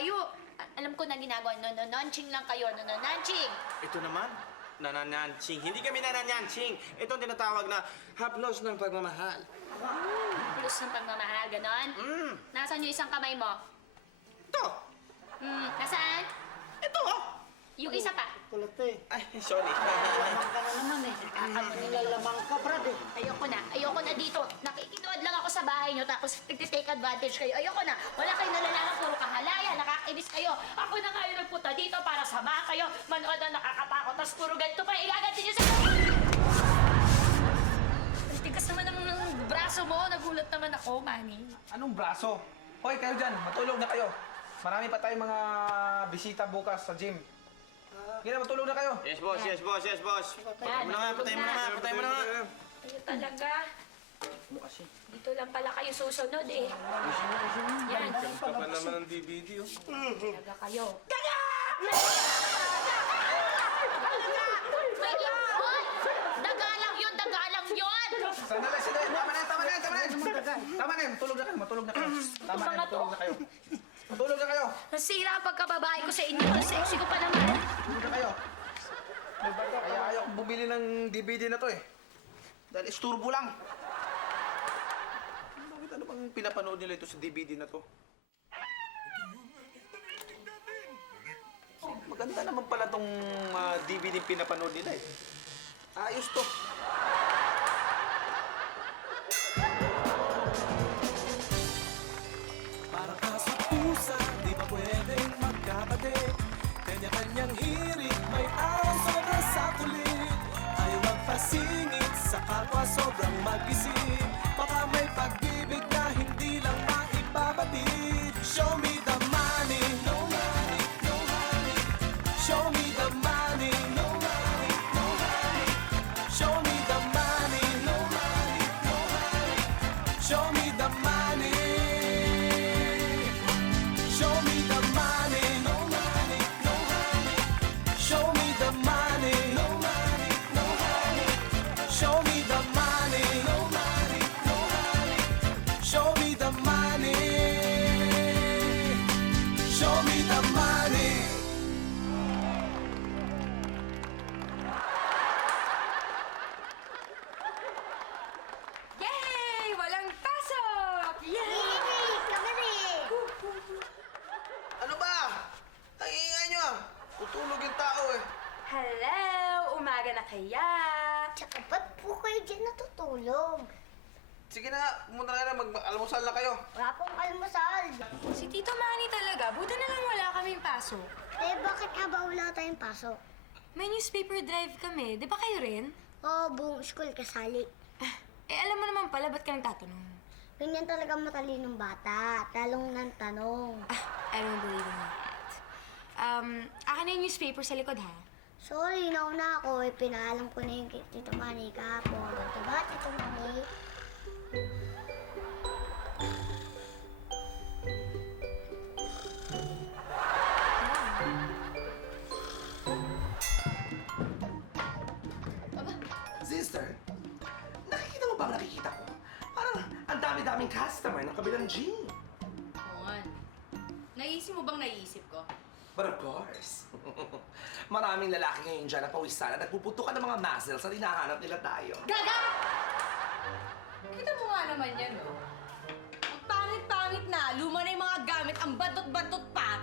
kayo. Alam ko na ginagawa, nananching lang kayo, nananching. Ito naman, nananyansing. Hindi kami nananyansing. Ito ang tinatawag na haplos ng pagmamahal. Plus ng pagmamahal, ganon? Nasaan yung isang kamay mo? Ito! Nasaan? Ito! Yung isa pa? Kulit eh. Ay, sorry. Lamang ka na naman eh. Nilalamang ka, Brad eh. Ayoko na dito. Nakikinood lang ako sa bahay nyo, tapos nagtitake advantage kayo. Ayoko na. Wala kayong nalalaman, puro kahalaya, nakakainis kayo. Ako na nga yung nagpunta dito para samahan kayo. Manood na nakakatakot, tapos puro ganito pa, igaganti nyo sa... Ang tigas naman ng braso mo. Nagulat naman ako, Manny. Anong braso? Hoy, kayo dyan, matulog na kayo. Marami pa tayong mga bisita bukas sa gym. Sige na, matulog na kayo. Yes, boss. Yes, boss. Yes, boss. Patay mo na nga. Patay mo na nga. Patay mo na nga. Kayo talaga. Dito lang pala kayo susunod eh. Yan. Ganda pa naman ang DVD, oh. Talaga kayo. May ipon! Dagalang yun! Dagalang yun! Sandali, sandali. Tama na, tama na, tama na. Tama na, matulog na kayo, matulog na kayo. Tama na, matulog na kayo. Matulog na kayo. Nasira ang pagkababae ko sa inyo. Ang sexy ko pa naman. Matulog na kayo. Kaya ayaw kong bumili ng DVD na to eh. Dahil isturbo lang. Bakit ano bang pinapanood nila ito sa DVD na to? Maganda naman pala tong DVD pinapanood nila eh. Ayos to. Para ka sa pusa, di ba pwedeng magkapatid? Kanya-kanyang hirit, may araw sobra sa kulit. Ay magpasingit sa kapwa sobrang mag-isip. Baka may pag-ibig na hindi lang maipabatid. Show me the money, no money, no money. Show me the money, no money, no money. Show me the money, no money, no money. Show me the money. Show me the money, no money, no honey. Show me the money, no money, no honey. Show me the money, no money, no honey. Show me the money. Show me the money. Yay! Walang pasok! Yay! Ano ba? Ang ingay nyo ah. Tutulog yung tao eh. Hello! Umaga na kaya? Tsaka ba't po kayo dyan natutulog? Sige na nga, pumunta na mag-almusal na kayo. Wala pong almusal. Si Tito Manny talaga. Buti na lang wala kaming pasok. Eh, bakit nga ba wala tayong pasok? May newspaper drive kami. Di ba kayo rin? Oo, buong school kasali. Alam mo naman pala, ba't ka nagtatanong? Ganyan talaga matalinong bata. Talong ng tanong. I don't believe in that. Akin na yung newspaper sa likod, ha? Sorry, nauna ako. Eh, pinaalam ko na yung kay Tito Manny kahapon. Ganito ba, Tito Manny? Sister, nakikita mo ba ang nakikita ko? Parang ang dami-daming customer ng kabilang gym. Oo nga. Naisip mo bang naisip ko? But of course, maraming lalaki ngayon dyan na pawisan at nagpuputukan ng mga muscles at hinahanap nila tayo. Gaga! Kita mo nga naman yan, no? Ang pangit-pangit na, luma na yung mga gamit, ang batot-batot pa.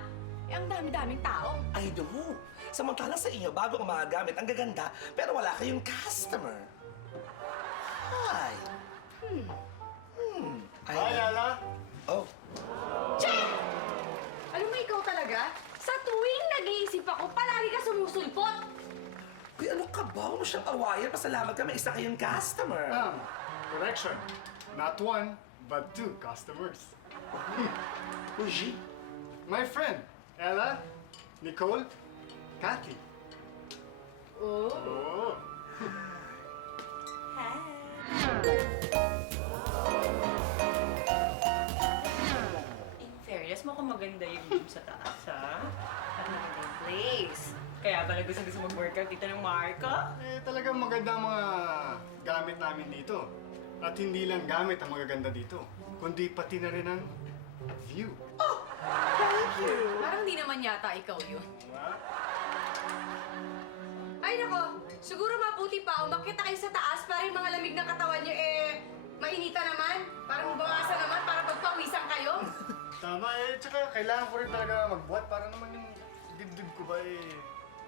Eh, ang dami-daming tao. I know. Samantalang sa inyo, bago ang mga gamit, ang gaganda, pero wala kayong customer. Hi. Hi, Lala. Oh, Alam mo, ikaw talaga? Sa tuwing nag-iisip ako, palagi ka sumusulpot. uy, ano ka ba? Huwag mo siyang awayan. Pasalamat ka, may isa kayong customer. Correction. Not one, but two customers. Uji, My friend, Ella, Nicole, Kathy. Oh. In fairness, mukhang maganda yung gym sa taas, ha? At maganda yung place. Kaya ba gusto mag-workout dito ng Marco? Eh, talagang maganda ang mga gamit namin dito. At hindi lang gamit ang magaganda dito, kundi pati na rin ang view. thank you. Parang di naman yata ikaw yun. Ay nako, siguro mabuti pa umakyat na kayo sa taas para yung mga lamig ng katawan nyo mainita naman. Parang bawasan naman para pagpawisan kayo. Tama eh, tsaka kailangan ko rin talaga magbuhat para naman yung dibdib ko ba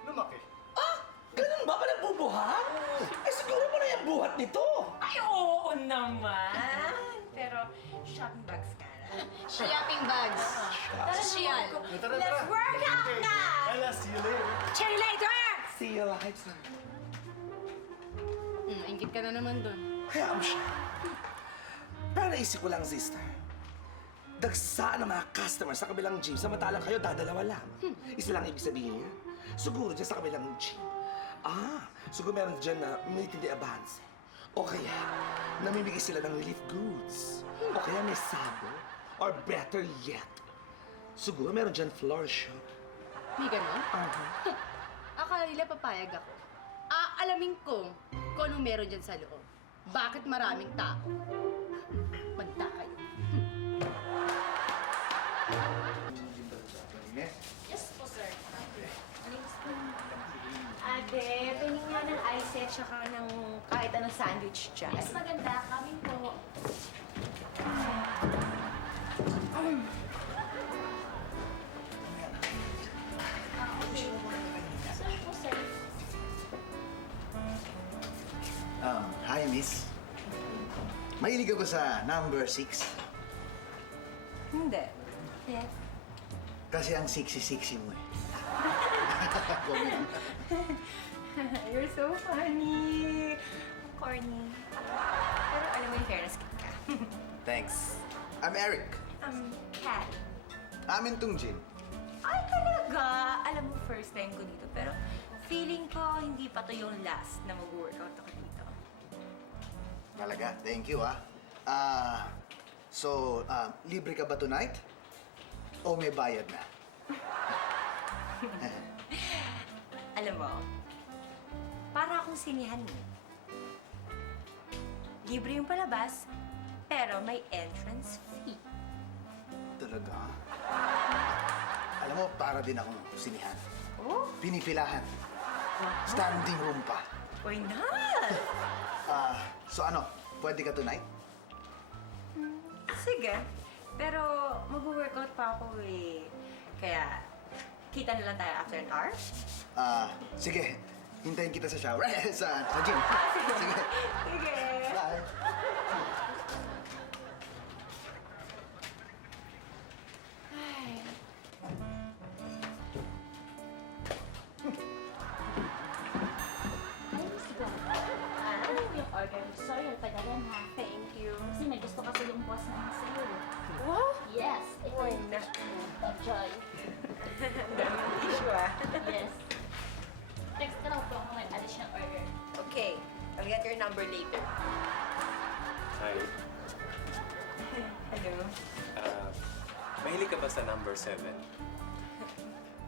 lumaki. Ah, ganun ba? Nagbubuhat? Eh, siguro mo na yung buhat nito. Ay, oo naman. Pero shopping bags ka na. Shopping bags. Tara, Shian. Tara, Let's tara. work out Okay. na! Ella, see you later. See you later! See you later. Ingit ka na naman dun. Kaya mo siya. Pero naisip ko lang, sister. Dagsaan ng mga customers sa kabilang gym, samantalang kayo dadalawa lang. Isa lang ibig sabihin niya. Siguro dyan sa kabilang gym. Siguro meron dyan na may tindi abans. O kaya, namimigay sila ng relief goods. O kaya may sabo. Or better yet, siguro meron dyan floor shop. May ganun? Akala nila papayag ako. Aalamin ko kung anong meron dyan sa loob. Bakit maraming tao? Magda kayo. Yes po, sir. Ate, pingin nga ng ice set tsaka ng kahit anong sandwich dyan. Yes, maganda. Kami po. Sir po, sir. Hi, miss. Mahilig ka ba sa number 6? Hindi. Yes. Kasi ang sexy-sexy mo eh. You're so funny. Corny. Pero alam mo yung fairness ka. Thanks. I'm Eric. Cat. Amin tong gym. Ay, talaga? Alam mo, first time ko dito. Pero feeling ko, hindi pa to yung last na mag-workout ako dito. Talaga? Thank you, ah. Libre ka ba tonight? O may bayad na? Alam mo, para akong sinihan mo. Libre yung palabas, pero may entrance fee. Talaga? Alam mo, para din akong sinihan. Oh, Pinipilahan. Standing room pa. why not? Pwede ka tonight? Sige. Pero mag-workout pa ako eh. Kaya, kita na lang tayo after an hour? Sige. Hintayin kita sa shower. sa gym. Sige. Sige. Sige. Bye. Ay, Miss Guapa. Ano yung order mo? Sorry, nagpadalan ha. Thank you. Kasi may gusto kasi yung boss namin sa'yo. Wow! Yes. Ito Why yung not? Joy. Ang daming tissue ah. Yes. Text ka lang po ako ng additional order. Okay. I'll get your number later. Hi. Hello. Mahilig ka ba sa number 7?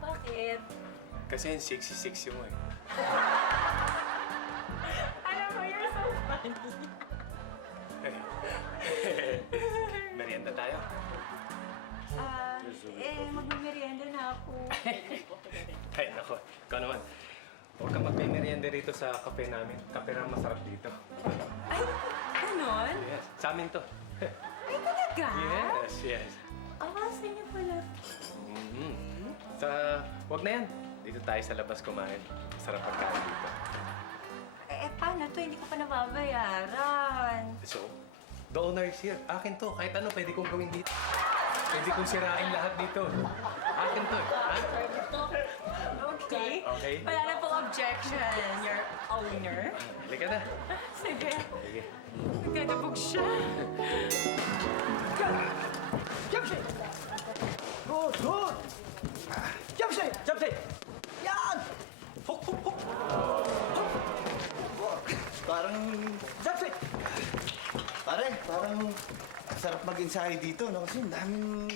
Bakit? Kasi yung 66 mo eh. Alam mo, you're so funny. Merienda tayo? Magmamerienda na ako. Ay, nako. Ikaw naman. Huwag kang magme-merienda rito sa kape namin. Kape na masarap dito. Ay, ganon? Yes. Sa amin to. Ay, talaga? Yes, yes. Sa inyo pala. Wag na yan. Dito tayo sa labas kumain. Masarap pagkain dito. Paano to? Hindi ko pa nababayaran. So, the owner is here. Akin to. Kahit ano pwede kong gawin dito. Pwede kong sirain lahat dito. Akin to. Ha? Okay. Okay. Wala na pong objection, your owner. Halika na. Sige. Sige. Nagkadabog siya. Good, good! Jump shake! Jump shake! Yan! Huk, huk, huk! Parang... Jump shake! Parang... Sarap mag-ensayo dito, no? Kasi daming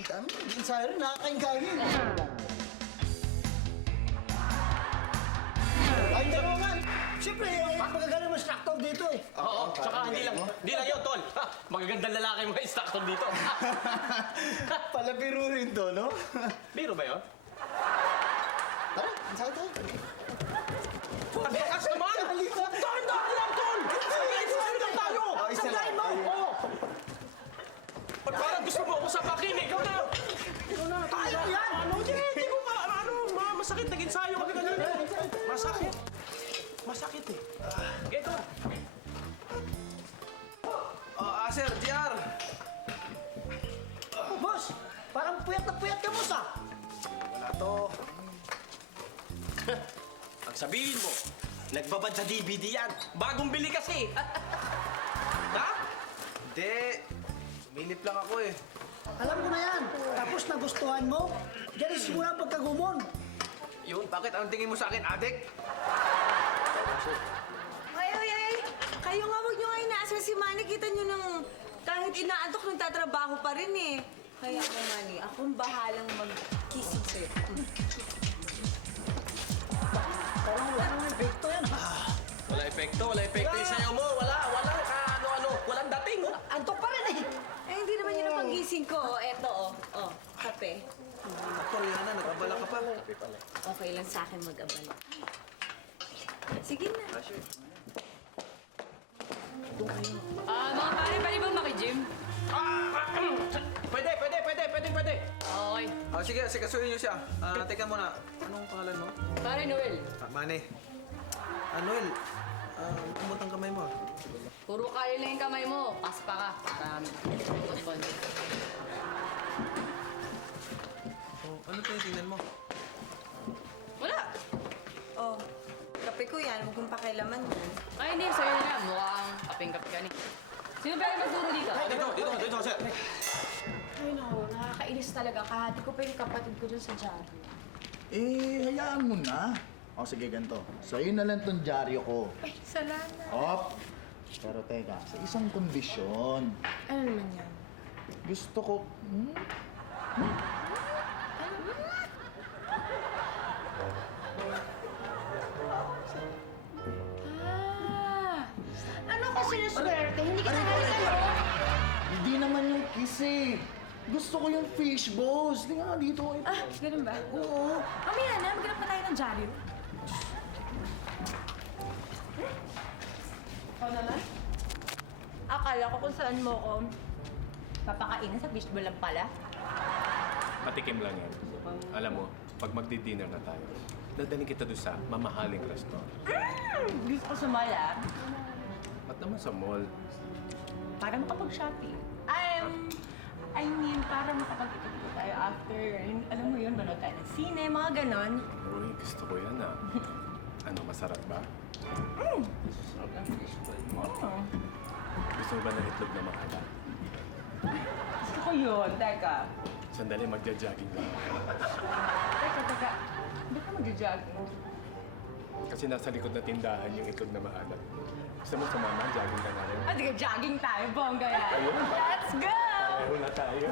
ensayo rin, nakakain-kain. Ay, dalawa nga! Siyempre, magagaling mo instructor dito eh. Oo, tsaka hindi lang yun, tol. Ha, magagandang lalaki mga instructor dito. Pala biro rin to, no? Biro ba yun? Tara, ang sakit tayo. Ang lakas naman! Dahan-dahan lang, tol! Sabay lang tayo! Isa lang. Sabay mo! Oo! Parang gusto mo ako sabakin eh! Ikaw na! Kaya mo yan! Hindi ko pa, masakit. Nag-ensayo kami kanina. Masakit. Masakit eh. Ito. Sir, JR! Boss, parang puyat na puyat ka, boss ah. Wala to. Ang sabihin mo, nagbabad sa DVD yan. Bagong bili kasi. Ha? Hindi. Sumilip lang ako eh. Alam ko na yan. Tapos nagustuhan mo, diyan simula ang pagkagumon. Yun, bakit? Anong tingin mo sa akin, adik? Ay! Kayo nga, huwag nyo nga inaasar si Manny. Kita nyo nang kahit inaantok, nagtatrabaho pa rin eh. Kaya ako, Manny, akong bahalang mag-kissing sa'yo. Parang wala nang epekto yan ha. Wala epekto yung sayo mo. Wala. Ano, walang dating. Oh. Antok pa rin eh. Eh, hindi naman yun ang pag-gising ko. Eto, kape. Tol, yan na, nag-abala ka pa. Okay lang sa akin mag-abala. Sige na. Mga pare, pwede ba maki-gym? Pwede. Okay. Sige, kasuhin niyo siya. Teka muna. Anong pangalan mo? Pare Noel, Manny. Noel, kumutang kamay mo. puro kaya lang yung kamay mo. Paspa ka para mag-bond. Ano tinitingnan mo? Wala. Oh, kape ko yan. Huwag mong pakialaman yan. Ay, hindi. Sa'yo na lang. Mukhang kaping-kape ka ni. Sino pwede magturo dito? Dito, sir. Ay, no, nakakainis talaga. Kahati ko pa yung kapatid ko dun sa Javi. Hayaan mo na. O sige, ganito. Sa'yo na lang tong dyaryo ko. Ay, salamat. Op! Pero teka, sa isang kondisyon. Ano naman yan? Gusto ko... Ano kasi yung swerte? Hindi kita halikan, no? Hindi naman yung kiss eh. Gusto ko yung fish balls. Hindi nga dito. Ganun ba? Oo. Mamaya na, maghanap pa tayo ng dyaryo. Ikaw naman? Akala ko kung saan mo ko papakainin sa fishbowl lang pala. Patikim lang yan. Alam mo, pag magdi-dinner na tayo, dadalhin kita doon sa mamahaling restaurant. Gusto ko sumala. Ba't naman sa mall? Para makapag-shopping. I mean, para makapag-ipag tayo after. Alam mo yun, manood tayo ng sine, mga ganon. Uy, gusto ko yan ah. Ano, masarap ba? Sarap ng fishbowl mo. Gusto mo ba ng itlog na makala? Gusto ko yun. Teka. Sandali, magja-jogging lang. Teka. Ba't ka mag-jogging? Kasi nasa likod na tindahan yung itlog na maalat. Gusto mo sumama, jogging ka na rin. Di ka jogging tayo, bongga yan. Ayun. Let's go! Ayaw na tayo.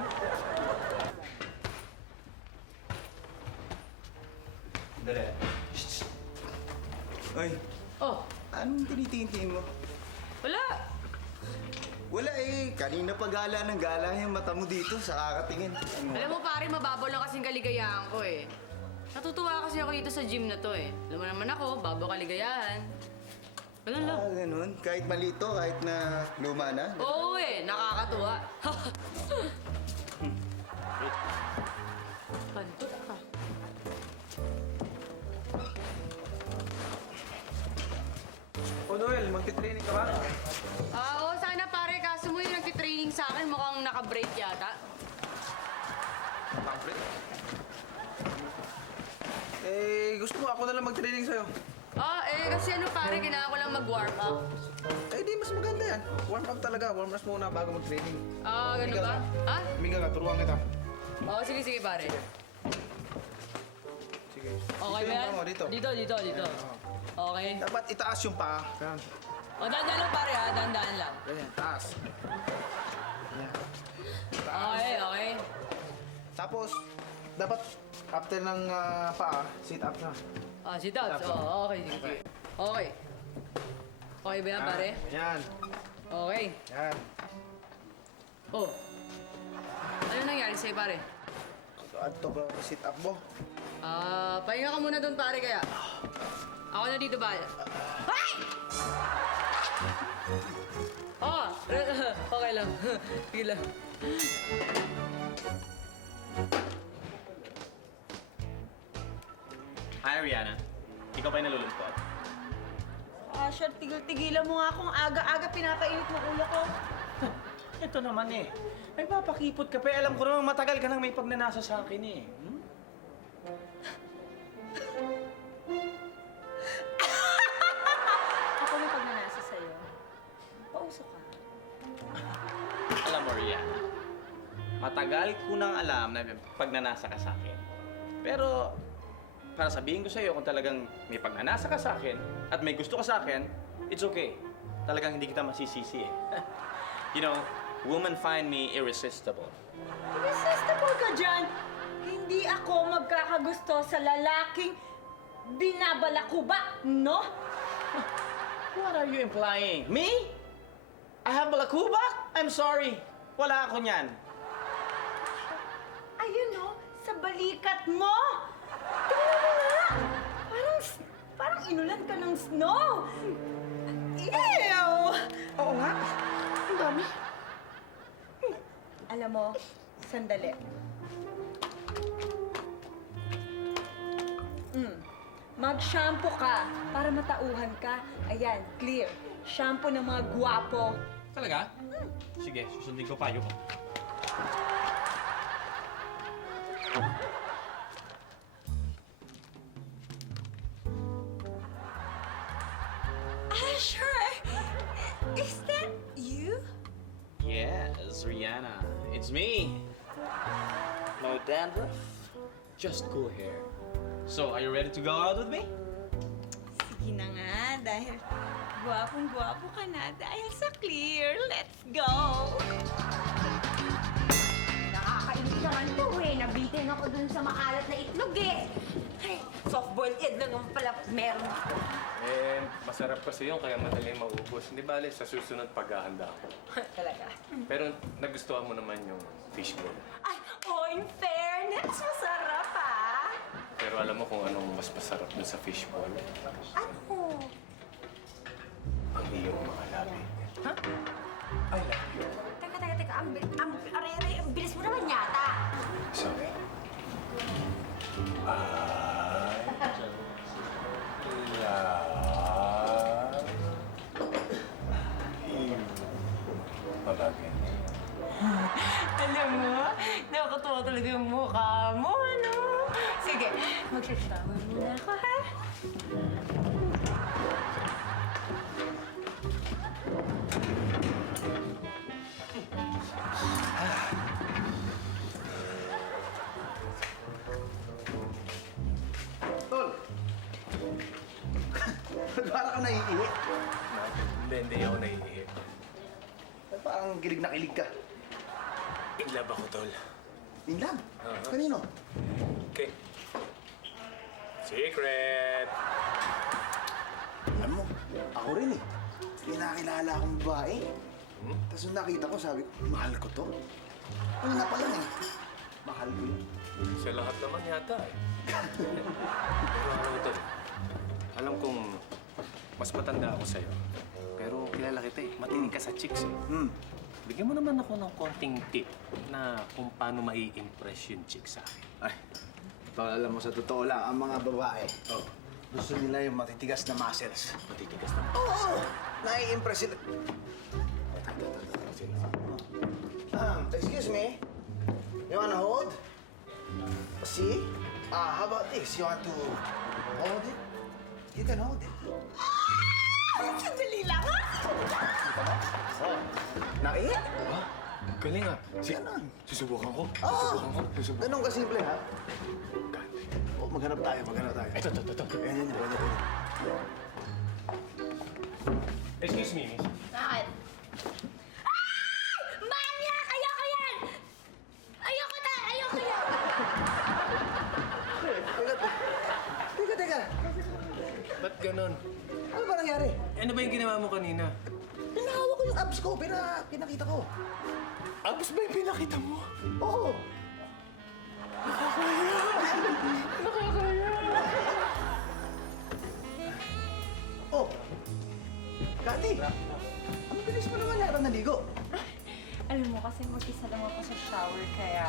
Dali. Ay, Oh, anong tinitingin mo? wala. Wala eh. Kanina pa gala ng gala yung mata mo dito sa kakatingin. Alam mo pare, mababaw lang kasing kaligayahan ko eh. Natutuwa kasi ako dito sa gym na to eh. Alam mo naman ako, babaw kaligayahan. Ganun lang. Ganun. Kahit malito, kahit na luma na. Oo eh, nakakatuwa. Pantot ka. Noel, magti-training ka ba? Oo, sana pare, kaso mo yung nagtitraining sa akin, mukhang naka-break yata. Gusto mo ako na lang mag-training sa'yo. Kasi ano pare, kailangan ko lang mag-warm up. Di mas maganda yan. Warm up talaga. Warm up muna bago mag-training. Ganun ba? Ha? Huminga ka, turuan kita. Oo, sige pare. Sige. Okay ba yan? Dito. Dito. Okay. Dapat itaas yung paa. Ganun. Dahan-dahan lang pare ha, dahan-dahan lang. Ganyan, taas. Okay. Tapos, dapat after ng paa, sit up na. Sit ups. Oo, okay, sige. Okay. Okay ba yan, pare? Yan. Okay. Yan. Oh. Ano nangyari sa'yo, pare? Ato ba sit up mo? Pahinga ka muna doon, pare, kaya. Ako na dito, ba? Ay! Oh, okay lang. Sige lang. Hi, Rihanna. Ikaw ba yung nalulungkot? Asher, tigil-tigilan mo nga akong aga-aga pinapainit ng ulo ko. Ito naman eh. May papakipot ka pa. Alam ko naman matagal ka nang may pagnanasa sa akin eh. Ako may pagnanasa sa'yo. Pauso ka. Alam mo, Rihanna, matagal ko nang alam na pagnanasa ka sa akin. Pero, para sabihin ko sa'yo kung talagang may pagnanasa ka sa akin at may gusto ka sa akin, it's okay. Talagang hindi kita masisisi eh. You know, women find me irresistible. Irresistible ka dyan! Hindi ako magkakagusto sa lalaking binabalakubak, no? What are you implying? Me? I have balakubak? I'm sorry. Wala ako niyan. Ayun, no? Sa balikat mo! Tingnan mo nga! Parang inulan ka ng snow! Ew! Oo nga. Ang dami. Alam mo, sandali. Mag-shampoo ka para matauhan ka. Ayan, clear. Shampoo ng mga gwapo. Talaga? Sige, susundin ko payo ko. Asher! Is that you? Yes, Rihanna. It's me. No dandruff. Just cool hair. So, are you ready to go out with me? Sige na nga, dahil gwapong-gwapo ka na dahil sa clear. Let's go! Nakakainis naman to eh. Nabitin ako dun sa maalat na itlog eh. Ay, soft-boiled egg na naman pala meron ako. Eh, masarap kasi yun, kaya madaling maubos. Hindi bale, sa susunod paghahanda ako. Talaga? Pero nagustuhan mo naman yung fishbowl. Ay, oh, in fairness, masarap ah! Pero alam mo kung anong mas masarap dun sa fishbowl? Ano? Ang iyong mga labi. Ha? I love you. Teka. Ang bilis mo naman yata. Sorry. Mabagay. Alam mo, nakakatuwa talaga yung mukha mo, ano? Sige, mag-shower muna ako, ha? Tol! Parang ka naiihi. Hindi ako naiihi. Parang kilig na kilig ka. In love ako, Tol. In love? Kanino? Okay. Secret! Alam mo, ako rin eh. May nakakilala akong babae. Tapos nung nakita ko, sabi ko, mahal ko to. Ano na pala eh. Mahal ko yun. Sa lahat naman yata eh. Pero alam mo, Tol, alam kong mas matanda ako sa'yo. Pero kilala kita eh. Matinig ka sa chicks eh. Bigyan mo naman ako ng konting tip na kung paano mai-impress yung chick sa akin. Ay, tol, alam mo, sa totoo lang, ang mga babae, gusto nila yung matitigas na muscles. Matitigas na. Oo! Nai-impress sila. Excuse me? You wanna hold? See? How about this? You want to hold it? You can hold it. Sandali lang, ha? Oh, nakita? Galing ah. Ganon. Susubukan ko. Oo! Ganun kasimple, ha? Oh, maghanap tayo. Ito. Ganyan. Excuse me, miss. Bakit? Manyak! Ayoko yan! Ayoko yan! Teka. Ba't ganon? Ano ba nangyari? Ano ba yung ginawa mo kanina? Pinahawak ko yung abs ko, pinakita ko. Abs ba yung pinakita mo? Oo. Oh, Kati, ang bilis mo naman yata naligo. Alam mo, kasi mag-isa lang ako sa shower, kaya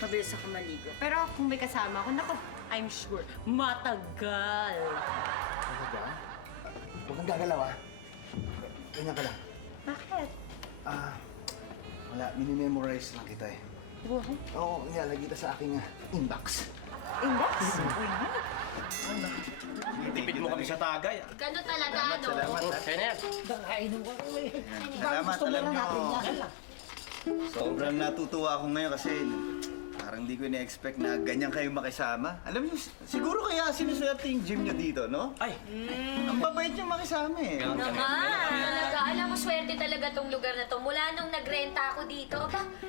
mabilis ako maligo. Pero kung may kasama ako, naku, I'm sure, matagal. Talaga? Huwag kang gagalaw, ah. Ganyan ka lang. Bakit? Wala, minimemorize lang kita eh. Wow. Oo, nilalagay kita sa aking inbox. Inbox? Tipid mo kami sa tagay. Gano'n talaga, no? Kaya na yan. Salamat, alam nyo. Sobrang natutuwa ako ngayon kasi parang di ko na-expect na ganyan kayo makisama. Alam niyo, siguro kaya sinuswerte yung gym niyo dito, no? Ay, Ang babait niyo makisama eh. Talaga, alam mo, swerte talaga tong lugar na to. Mula nung nagrenta ako dito,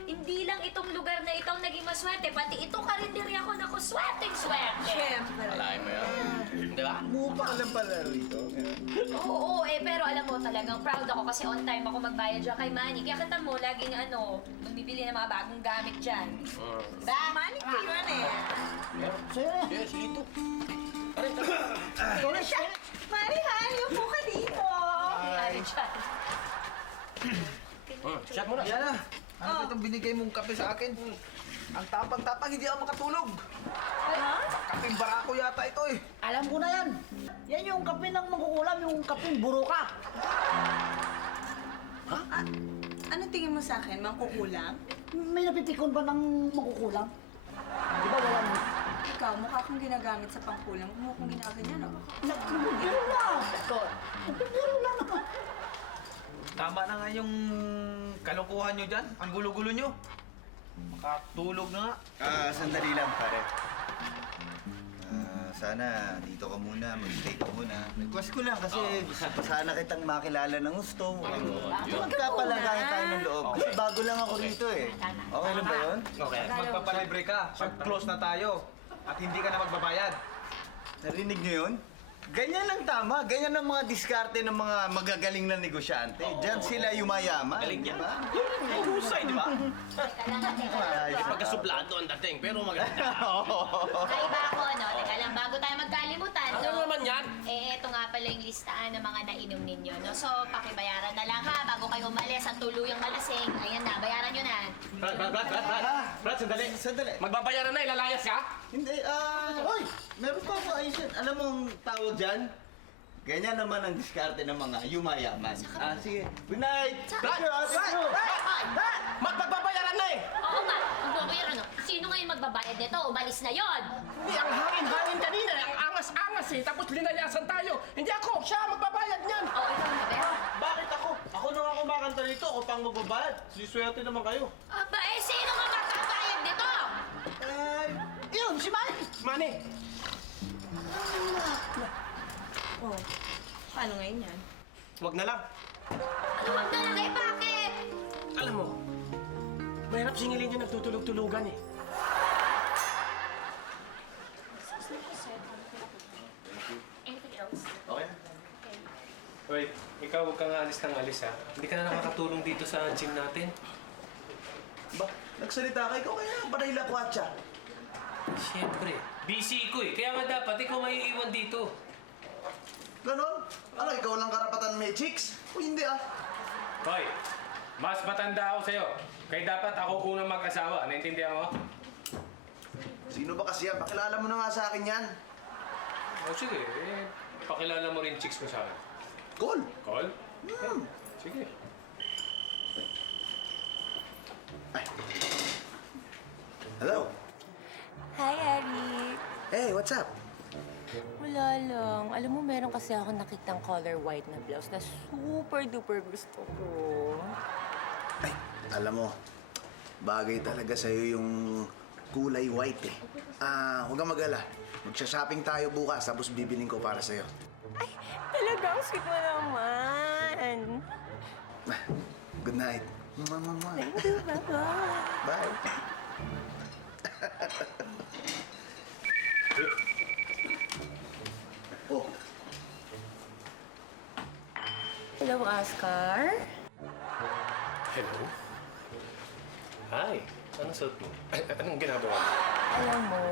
hindi lang itong lugar na ito ang naging maswerte, pati itong karinderya ko, naku, swerte. Siyempre. Alain mo yan. Di ba? Mupa ka lang pala rito. Oo, pero alam mo, talagang proud ako kasi on time ako magbayad dyan kay Manny. Kaya kita mo, laging magbibili ng mga bagong gamit dyan. Diba? Manny ko yun eh. yes, ito. Manny, hi! Upo ka dito. Ay, dyan. Shot mo na. Yan na. Ano ba itong binigay mong kape sa akin? Ang tapang-tapang, hindi ako makatulog. Kaping barako yata ito eh. Alam ko na yan. Yan yung kape ng mangkukulam, yung kapeng buruka. Anong tingin mo sa akin? Mangkukulang? May napipikon ba ng mangkukulam? Di ba walang... Ikaw, mukha kang ginagamit sa pangkulang. Mukha kang ginaganyan, no? Nagbibiro lang. Nagbibiro lang naman. Tama na nga yung kalokohan nyo dyan. Ang gulo-gulo nyo. Makatulog na nga. Sandali lang, pare. Sana dito ka muna, mag-stay ka muna. Request ko lang kasi gusto pa sana kitang makilala ng gusto. Magkapalagayan tayo ng loob. Kasi bago lang ako rito eh. Okay lang ba yun? Okay. Magpapalibre ka pag close na tayo. At hindi ka na magbabayad. Narinig niyo yun? Ganyan lang tama. Ganyan ang mga diskarte ng mga magagaling na negosyante. Diyan sila yumayaman. Galing yan. Diba? Husay, di ba? Teka lang, Ayos. Pagkasuplado ang dating, pero maganda. Kaiba ako, no? Teka lang, bago tayo magkalimutan, no? Ano naman yan? Ito nga pala yung listahan ng mga nainom ninyo, no? So, pakibayaran na lang ha, bago kayo umalis at tuluyang malasing. Ayan na, bayaran nyo na. Brad, sandali. Sandali. Magbabayaran na, ilalayas ka? Hindi, Hoy! Meron pa ako ayusin. Alam mo ang tawag dyan? Ganyan naman ang diskarte ng mga yumayaman. Sige. Good night! Brad! Magbabayaran na eh! Oo nga, magbabayaran, no? Sino ngayon magbabayad nito? Umalis na yon. Hindi, ang hangin-hangin kanina, ang angas-angas eh, tapos linayasan tayo. Hindi ako, siya magbabayad niyan. Oo, ikaw ang babayaran. Bakit ako? Ako na nga kumakanta nito. Ako pang magbabayad. Siswerte naman kayo. Aba, sino nga magbabayad nito? Yun, si Manny! Manny! Oh, paano ngayon yan? Wag na lang. Ano wag na lang, bakit? Alam mo, mahirap singilin yung nagtutulog-tulugan eh. Anything else? Okay. Wait, ikaw huwag kang alis ng alis ha. Hindi ka na nakakatulong dito sa gym natin. Ba, nagsalita ka, ikaw kaya panay lakwatsa. Siyempre, busy ko eh. Kaya nga dapat ikaw may iwan dito. Ganon? Ano, ikaw lang karapatan may chicks? O hindi ah. Hoy, mas matanda ako sa'yo. Kaya dapat ako unang mag-asawa. Naintindihan mo? Sino ba kasi yan? Pakilala mo na nga sa akin yan. O sige, pakilala mo rin chicks mo sa akin. Cool. Call? Sige. Hello. Hi, Eric. Hey, what's up? Wala lang. Alam mo, meron kasi ako nakitang color white na blouse na super-duper gusto ko. Ay, alam mo, bagay talaga sa'yo yung kulay white eh. Huwag kang mag-ala. Magsha-shopping tayo bukas tapos bibiling ko para sa'yo. Ay, talagang sweet mo naman. Good night. Thank you, bye-bye. Bye. Oh. Hello, Oscar. Hello? Hi. Anong suot mo? Anong ginagawa mo? Alam mo,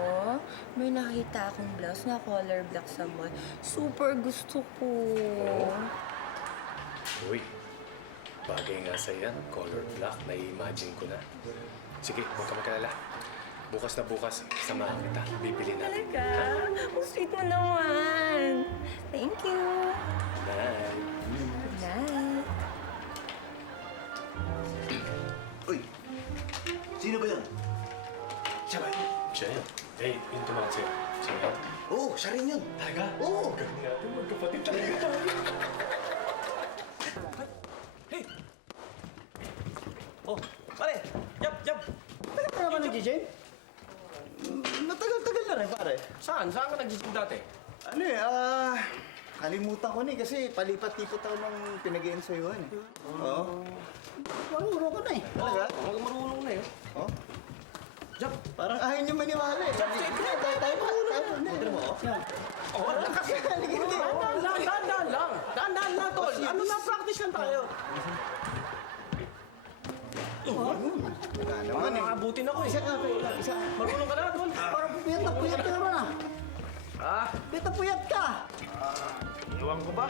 may nakita akong blouse na color black sa mall. Super gusto ko. Uy, bagay nga sa yan. Color black. Nai-imagine ko na. Sige, huwag ka magkalala. Bukas na bukas, samahan kita. Bibili natin. Talaga? Ang sweet mo naman. Thank you. Bye. Good night. Uy! Sino ba yun? Siya ba yun? Siya yan. Eh, yung tumawag sa'yo. Siya yan. Oo, siya rin yun. Talaga? Oo! Galing natin, magkapatid talaga tayo. Hey! Oh, pare! Yap, yap! Tagal ka naman ng Jane? Matagal-tagal na rin, pare. Saan? Saan ka nag-gym dati? Ano eh, kalimutan ko ni kasi palipat-lipat ako ng pinag-i-ensayuhan eh. Oo. Marunong ko na eh. Talaga? Huwag marunong na eh. Oh? Jump! Parang ayaw niyo maniwala eh. Tayo pa. Tignan mo, oh. Oh, wala kasi. Hindi. Dahan-dahan lang. Dahan-dahan lang, tol. Ano na, practice lang tayo. Wala naman eh. Nakabutin ako eh. Isa ka, isa. Marunong ka na, tol. Parang puyat ka naman ah. Ah, Puyat na puyat ka. Iwan ko ba?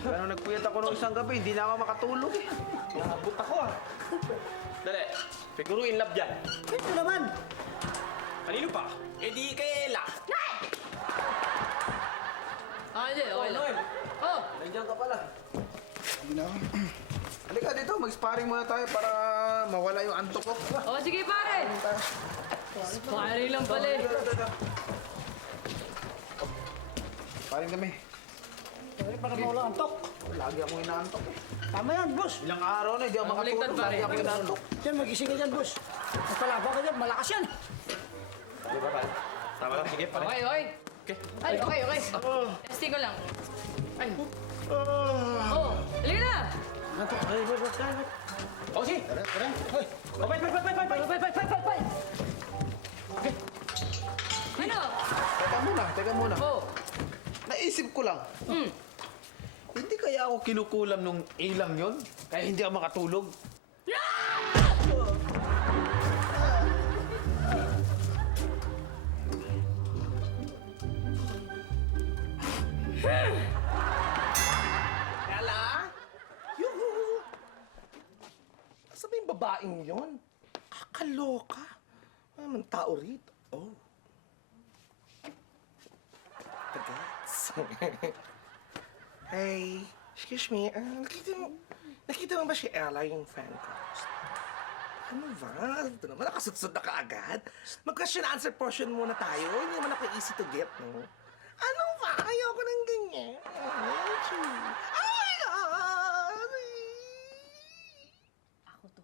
Pero nagpuyat ako nung isang gabi, hindi na ako makatulog eh. nakabut ako ah. Dali, siguro in love dyan. Ito naman. Kanino pa? Eh di kay Ella. Hindi, okay lang. Noel. Oh, Nandiyan ka pala. Hindi na ako. Halika dito, mag-sparring muna tayo para mawala yung antok ko. oh, sige pare. Sparring lang pala eh. Sparring kami. Sorry, para mawala ang tok. Lagi akong inaantok eh. Tama yan, boss. Ilang araw na, hindi ako Baliktad, makatulog. pare. Lagi akong inaantok. Yan, mag-ising ka dyan, boss. Magpalaban ka dyan, malakas yan. Di ba, pare? Tama lang, sige, pare. Okay, okay. Okay. Ay, okay, okay. Testing ko lang. Ay. Oh, halika na! Oh, sige. Tara, tara. Oh, fight, fight, fight, fight, fight, fight, fight, fight. Ano? Teka muna. Oh, Naisip ko lang. Hindi kaya ako kinukulam nung ilang yon? Kaya hindi ako makatulog? Ella? Yuhu! Asa ba yung babaeng yon? Kakaloka. Ano naman tao rito? Oh. Tagats. Hey, excuse me, nakita mo ba si Ella, yung fan ko? Ano ba? Ito naman, nakasutsod na kaagad. Mag-question answer portion muna tayo. Hindi naman ako easy to get, no? Ano ba? Ayoko ng ganyan. Oh my God! ako to.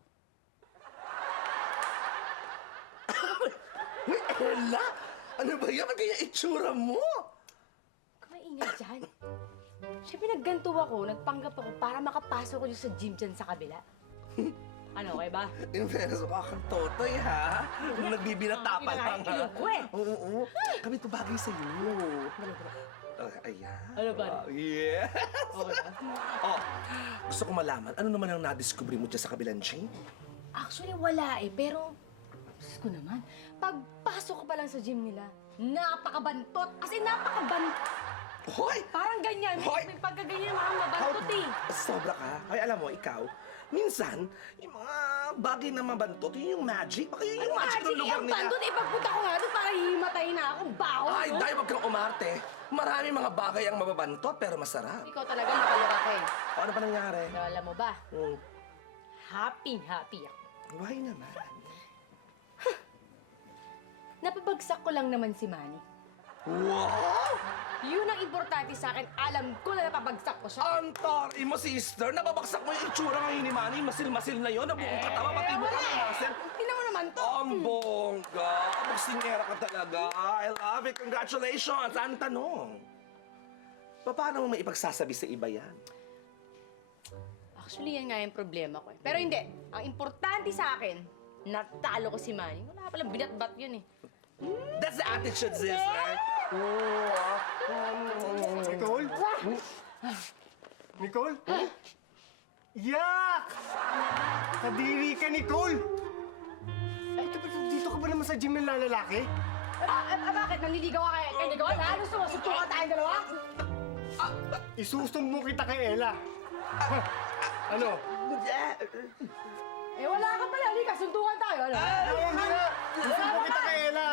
Uy, Ella! Ano ba yan? Ang kaya itsura mo? Kumaingay dyan. Siyempre nagganto ako, nagpanggap ako para makapasok ko sa gym dyan sa kabila. Ano, okay ba? In fairness, mukha kang totoy, ha? Nung nagbibinata pa lang, ha? Ayoko eh. Oo. Kami ito bagay sa'yo. Ayan. Ano ba? Yeah. Okay ba? Oh, gusto ko malaman, ano naman ang nadiscovery mo dyan sa kabilang gym? Actually, wala eh. Pero, Diyos ko naman, pagpasok ko pa lang sa gym nila, napakabantot. As in, napakabantot. Hoy! Parang ganyan. Hoy! May pagkaganyan, parang mabantot eh. Sobra ka. Hoy, alam mo, ikaw, minsan, yung mga bagay na mabantot, yun yung magic. Baka yun yung magic ng lugar Ang nila. bandot eh, pagpunta ko nga doon, parang hihimatay na ako. Baho, Ay, no? dahil wag kang umarte. Marami mga bagay ang mababantot, pero masarap. Ikaw talaga nakaloka ka eh. O, ano pa nangyari? Pero alam mo ba, Hmm. happy ako. Why naman? Napabagsak ko lang naman si Manny. Wow! Yun ang importante sa akin. Alam ko na napabagsak ko siya. Antari mo, sister! Nababagsak mo yung itsura ngayon ni Manny. Masil-masil na yun. Nabuong katawan, pati mo ka ng muscle. Tingnan mo naman to. Ang bongga! Boksingera ka talaga. I love it. Congratulations! Ang tanong, paano mo maipagsasabi sa iba yan? Actually, yan nga yung problema ko eh. Pero hindi. Ang importante sa akin, natalo ko si Manny. Wala palang binatbat yun eh. That's the attitude, sister. Nicole? Yak! Kadiri ka, Nicole! Ay, dito ka ba naman sa gym ng lalaki? Bakit? Naliligaw ka kay Nicole, ha? Gusto mo, suntukan tayong dalawa? Isusumbo kita kay Ella. Ano? Eh, wala ka pala. Halika, suntukan tayo. Ano? Hindi na! Isusumbo kita kay Ella!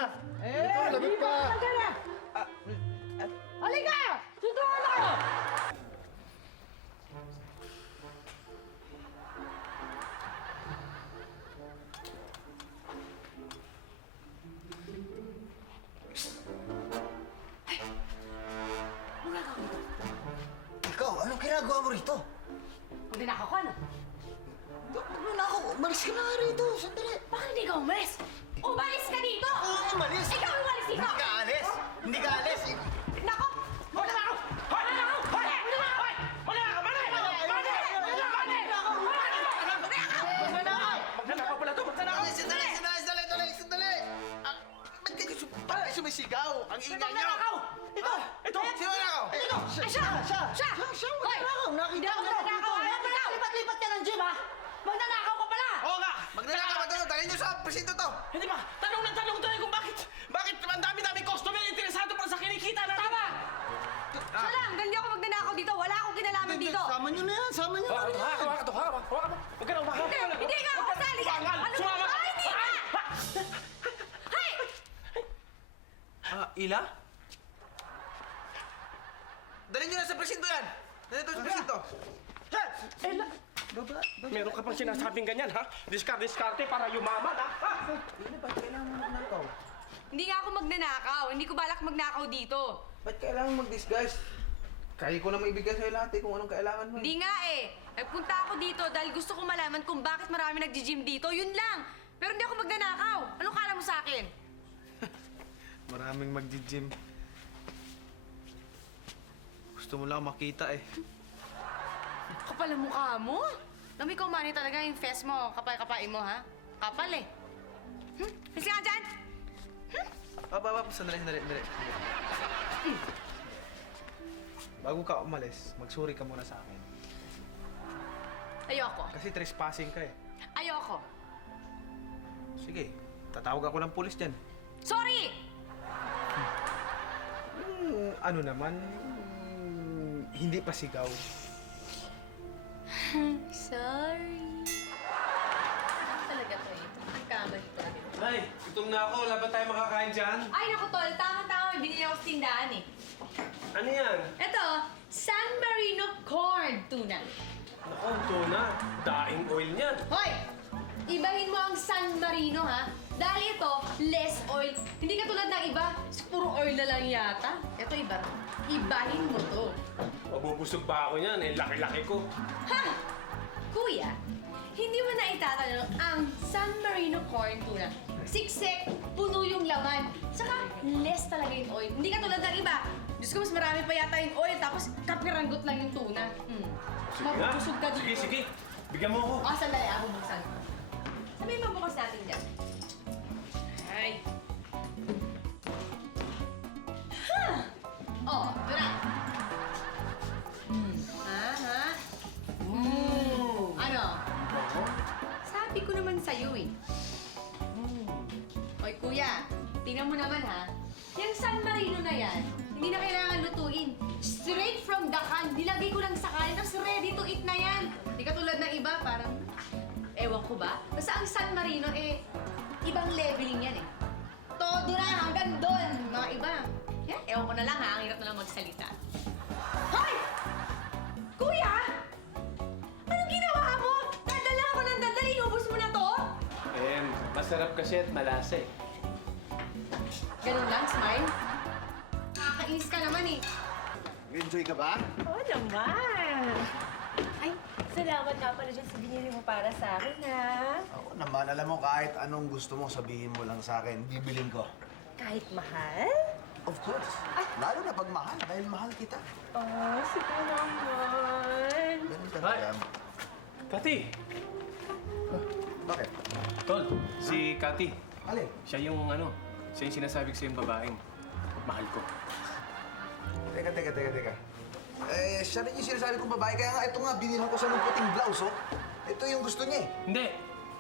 Nicole, lagot ka! Halika! Suntukan tayo! Ikaw, anong ginagawa mo rito? Hindi na ako, ano? Ano na ako? Umalis ka na nga rito. Sandali. Bakit hindi ka umalis? Umalis ka dito! Oo, umalis. Ikaw umalis dito! Hindi ka alis. Hindi ka alis. Nako! Wala na ako! Wala na ako! Wala na ako! Wala na ako! Magnanakaw pala to! Magnanakaw! Sandali! Ba't kayo sumisigaw? Ang ingay niyo! Ito! Sino nakaw? Siya! Hoy! Hindi ako magnanakaw! Lipat-lipat ka ng gym, ha? Magnanakaw ka pala! Oo nga! Magnanakaw ba to? Dalhin niyo sa presinto to! Hindi ba? Tanong tayo kung bakit ang dami-dami customer interesado pa sa kinikita natin! Tama! Siya lang, dahil hindi ako magnanakaw dito. Wala akong kinalaman dito. Sama nyo na yan. Sama nyo na yan. Hawakan to! Hawakan mo! Huwag ka na umahaw! Hindi nga ako kasali. Sumama ka! Ay, hindi nga! Hey! Ila? Dalhin niyo na sa presinto yan! Nandito sa presinto! Ella! Meron ka pang sinasabing ganyan, ha? Diskarte para yumaman, ha? Hindi nga ako magnanakaw. Hindi ko balak magnakaw dito. Ba't kailangan mag-disguise? Kaya ko na maibigay sa'yo lahat kung anong kailangan mo. Hindi nga eh. Nagpunta ako dito dahil gusto ko malaman kung bakit marami nag-gym dito. Yun lang. Pero hindi ako magnanakaw. Anong kala mo sa akin? Maraming mag-gym. Gusto mo lang makita eh. Kapal ang mukha mo. Nami ko mani talaga yung face mo. Kapal-kapain mo, ha? Kapal eh. Kasi nga dyan! Sandali. Bago ka umalis, magsuri ka muna sa akin. Ayoko. Kasi trespassing ka eh. Ayoko. Sige, tatawag ako ng pulis dyan. Sorry! Ano naman, hindi pa sigaw. Sorry. Talaga to eh. Ang kamali talaga. Ay, gutom na ako. Wala ba tayo makakain dyan? Ay, naku tol. Tama-tama. May binili ako sa tindahan eh. Ano yan? Ito, San Marino corn tuna. Naku, tuna. Daing oil niyan. Hoy! Ibahin mo ang San Marino, ha? Dahil ito, less oil. Hindi ka tulad ng iba, puro oil na lang yata. Ito iba to. Ibahin mo to. Mabubusog ba ako niyan? Eh, laki-laki ko. Ha! Kuya, hindi mo na itatanong ang San Marino corn tuna. Siksik, puno yung laman. Saka, less talaga yung oil. Hindi ka tulad ng iba. Diyos ko, mas marami pa yata yung oil, tapos kapiranggot lang yung tuna. Mabubusog ka dito. Sige. Bigyan mo ako. O, sandali, ako buksan. Sabi mo bukas natin dyan. Ay. Ha! Oh, ito na. Ano? Sabi ko naman sa'yo eh. Oy, kuya, tingnan mo naman ha. Yung San Marino na yan, hindi na kailangan lutuin. Straight from the can, nilagay ko lang sa kanin, tapos ready to eat na yan. Hindi ka tulad ng iba, parang, ewan ko ba? Basta ang San Marino eh, ibang leveling yan eh. Todo na, hanggang doon, mga iba. Yan, ewan ko na lang ha, ang hirap na lang magsalita. Hoy! Kuya! Anong ginawa mo? Dadala ako ng dadala, inubos mo na to? Masarap kasi at malasa eh. Ganun lang, smile. Nakakainis ka naman eh. Enjoy ka ba? Oo naman. Ay, salamat nga pala dyan sa binili mo para sa akin, ha? Ako naman, alam mo, kahit anong gusto mo, sabihin mo lang sa akin, bibilin ko. Kahit mahal? Of course. Lalo na pag mahal, dahil mahal kita. Oh, sige naman. Ganun talaga. Kati! Bakit? Tol, si Kati. Alin? Siya yung sinasabi ko sa yung babaeng mahal ko. Teka. Eh, siya rin yung sinasabi kong babae. Kaya nga, ito nga, binilhan ko siya ng puting blouse, oh. Ito yung gusto niya, eh. Hindi.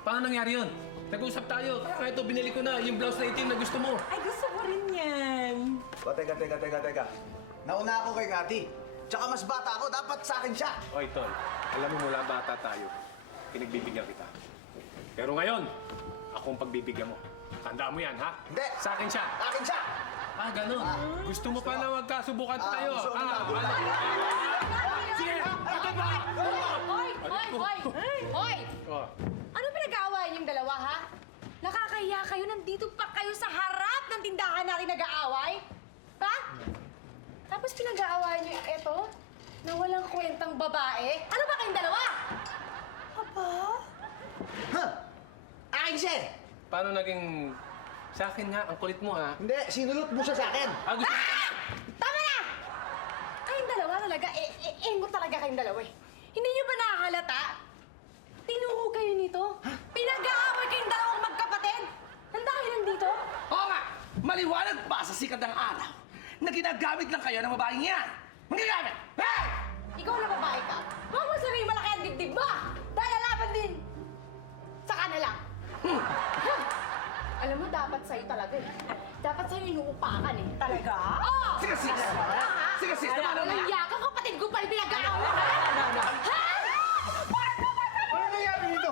Paano nangyari yun? Nag-usap tayo. Kaya nga ito, binili ko na yung blouse na itim na gusto mo. Ay, gusto ko rin yan. O, teka. Nauna ako kay Kati. Tsaka mas bata ako, dapat sa akin siya. Oy, Tol. Alam mo mula bata tayo, pinagbibigyan kita. Pero ngayon, ako ang pagbibigyan mo. Tandaan mo yan, ha? Hindi. Sa akin siya. Akin siya! Ah, ganun. Gusto mo pa na magkasubukan tayo. gusto ko na tayo. Sige, ito ba? Hoy! Hoy! Oh. Ano pinag-aawayan yung dalawa, ha? Nakakahiya kayo, nandito pa kayo sa harap ng tindahan natin nag-aaway? Ha? Tapos pinag-aawayan niyo ito na walang kwentang babae? Ano ba kayong dalawa? Huh? Akin siya, eh. Paano naging... Sa akin nga, ang kulit mo, ha? Hindi, sinulot mo siya sa akin. Ah, gusto... Tama na! Kayong dalawa talaga, mo talaga kayong dalawa eh. Hindi niyo ba nakahalata? Tinuho kayo nito. Pinag-aaway kayong dalawang magkapatid. Ang dahil nandito? Oo nga! Maliwanag pa sa sikat ng araw na ginagamit lang kayo ng babaeng yan! Magagamit! Hey! Ikaw na babae ka. Huwag mo sabihin malaki ang dibdib mo. Dahil laban din sa kanila. Alam mo, dapat sa'yo talaga eh. Dapat sa'yo inuupakan eh. Talaga? Oo! Sige, sis! Sige, sis! Tama na! Walang yaka, kapatid ko pa yung pinag-aaway. Ha? Ano nangyari dito?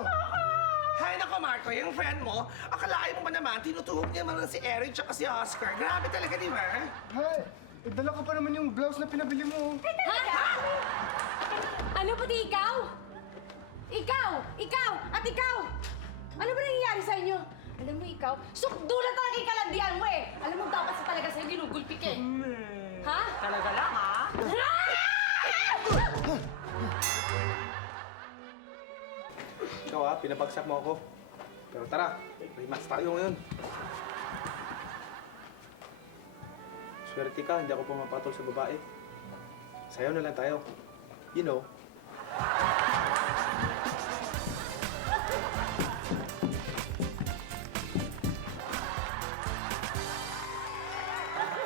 Hay nako, Marco, yung friend mo, akalain mo ba naman, tinutuhog niya man si Eric tsaka si Oscar. Grabe talaga, di ba? Hay, dala ko pa naman yung blouse na pinabili mo. Ha? Ano pati ikaw? Ikaw! At ikaw! Ano ba nangyayari sa inyo? Alam mo ikaw, sukdulan talaga yung kalandian mo eh! Alam mo, dapat sa talaga sa'yo ginugulpi ka eh. Ha? Talaga lang, ha? Ikaw ha, pinabagsak mo ako. Pero tara, may match tayo ngayon. Swerte ka, hindi ako pumapatol sa babae. Sayaw na lang tayo. You know.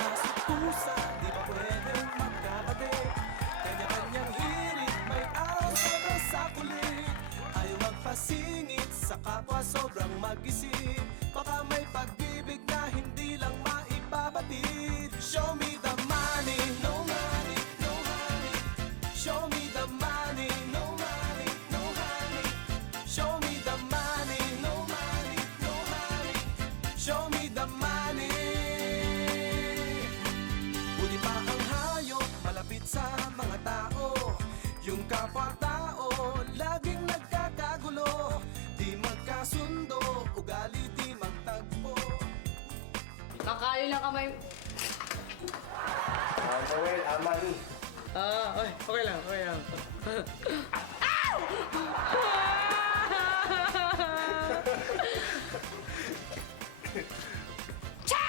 Kaso't pusa, di ba pwedeng magkapatid? Kanya-kanyang hirit, may araw sobrang sakulit. Ayaw magpasingit sa kapwa, sobrang mag-isip. Baka may pag-ibig na hindi lang maipabatid. Show me the money, no money, no honey. Show me the money, no money, no honey. Show me the money, no money, no honey. Show me the money. Buti pa ang hayop, malapit sa mga tao. Yung kapwa-tao, laging nagkakagulo. Di magkasundo, ugali di magtagpo. Kakali lang kamay. Noel, Amani. Ay, okay lang.